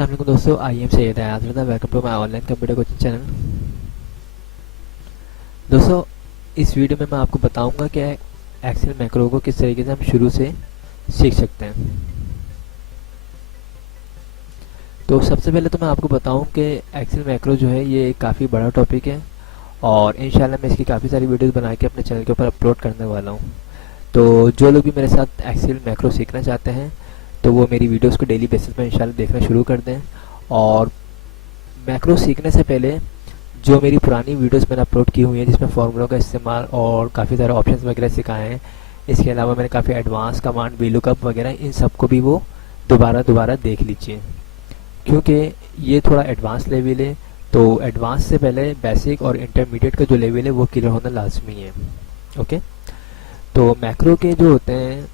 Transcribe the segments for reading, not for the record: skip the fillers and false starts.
अस्सलाम वालेकुम दोस्तों, आई am Syed Ayat Raza. Welcome to my online computer coaching channel. दोस्तों, इस वीडियो में मैं आपको बताऊंगा कि एक्सेल मैक्रो को किस तरीके से हम शुरू से सीख सकते हैं। तो सबसे पहले तो मैं आपको बताऊं कि एक्सेल मैक्रो जो है ये काफ़ी बड़ा टॉपिक है और इंशाल्लाह मैं इसकी काफ़ी सारी वीडियोस बना के अपने चैनल के ऊपर अपलोड करने वाला हूं। तो जो लोग भी मेरे साथ एक्सेल मैक्रो सीखना चाहते हैं तो वो मेरी वीडियोस को डेली बेसिस पर इंशाल्लाह देखना शुरू कर दें। और मैक्रो सीखने से पहले जो मेरी पुरानी वीडियोस मैंने अपलोड की हुई हैं जिसमें फार्मूलों का इस्तेमाल और काफ़ी सारे ऑप्शंस वगैरह सिखाए हैं, इसके अलावा मैंने काफ़ी एडवांस कमांड वीलुकअप वगैरह इन सबको भी वो दोबारा देख लीजिए, क्योंकि ये थोड़ा एडवांस लेवल है। तो एडवांस से पहले बेसिक और इंटरमीडिएट का जो लेवल है वो क्लियर होना लाजमी है। ओके, तो मैक्रो के जो होते हैं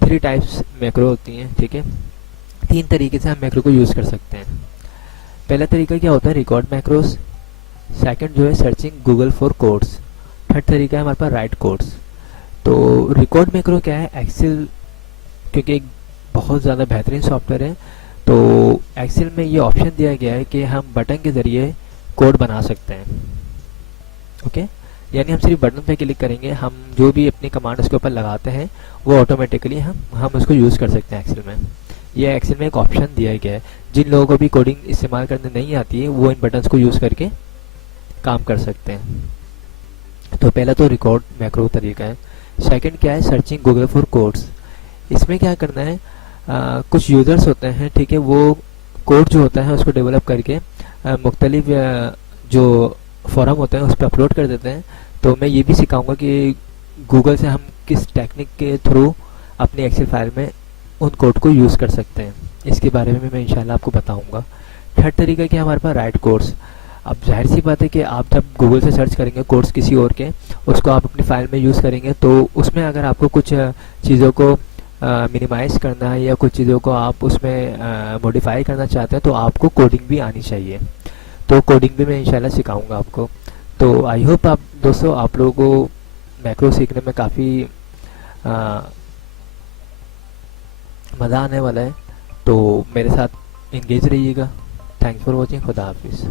3 टाइप्स मैक्रो होती हैं, ठीक है। 3 तरीके से हम मैक्रो को यूज़ कर सकते हैं। पहला तरीका क्या होता है, रिकॉर्ड मैक्रोस। सेकंड जो है searching Google for codes. Third तरीका है हमारे पास राइट कोड्स। तो रिकॉर्ड मैक्रो क्या है, एक्सेल क्योंकि एक बहुत ज़्यादा बेहतरीन सॉफ्टवेयर है, तो एक्सेल में ये ऑप्शन दिया गया है कि हम बटन के ज़रिए कोड बना सकते हैं। ओके, यानी हम सिर्फ बटन पे क्लिक करेंगे, हम जो भी अपनी कमांड उसके ऊपर लगाते हैं वो ऑटोमेटिकली हम उसको यूज़ कर सकते हैं एक्सेल में। ये एक्सेल में एक ऑप्शन दिया गया है। जिन लोगों को भी कोडिंग इस्तेमाल करने नहीं आती है वो इन बटन्स को यूज़ करके काम कर सकते हैं। तो पहला तो रिकॉर्ड मैक्रो तरीका है। सेकंड क्या है, सर्चिंग गूगल फॉर कोड्स। इसमें क्या करना है, कुछ यूज़र्स होते हैं, ठीक है, वो कोड जो होता है उसको डेवलप करके मुख्तलिफ जो फोरम होते हैं उस पर अपलोड कर देते हैं। तो मैं ये भी सिखाऊंगा कि गूगल से हम किस टेक्निक के थ्रू अपनी एक्सेल फाइल में उन कोड को यूज़ कर सकते हैं, इसके बारे में मैं इंशाल्लाह आपको बताऊंगा। थर्ड तरीका क्या है हमारे पास, राइट कोड्स। अब जाहिर सी बात है कि आप जब गूगल से सर्च करेंगे कोड्स किसी और के, उसको आप अपनी फाइल में यूज़ करेंगे, तो उसमें अगर आपको कुछ चीज़ों को मिनिमाइज़ करना है या कुछ चीज़ों को आप उसमें मॉडिफाई करना चाहते हैं तो आपको कोडिंग भी आनी चाहिए। तो कोडिंग भी मैं इंशाल्लाह सिखाऊंगा आपको। तो आई होप आप दोस्तों, आप लोगों को मैक्रो सीखने में काफ़ी मज़ा आने वाला है। तो मेरे साथ इंगेज रहिएगा। Thanks for watching. खुदा हाफिज़।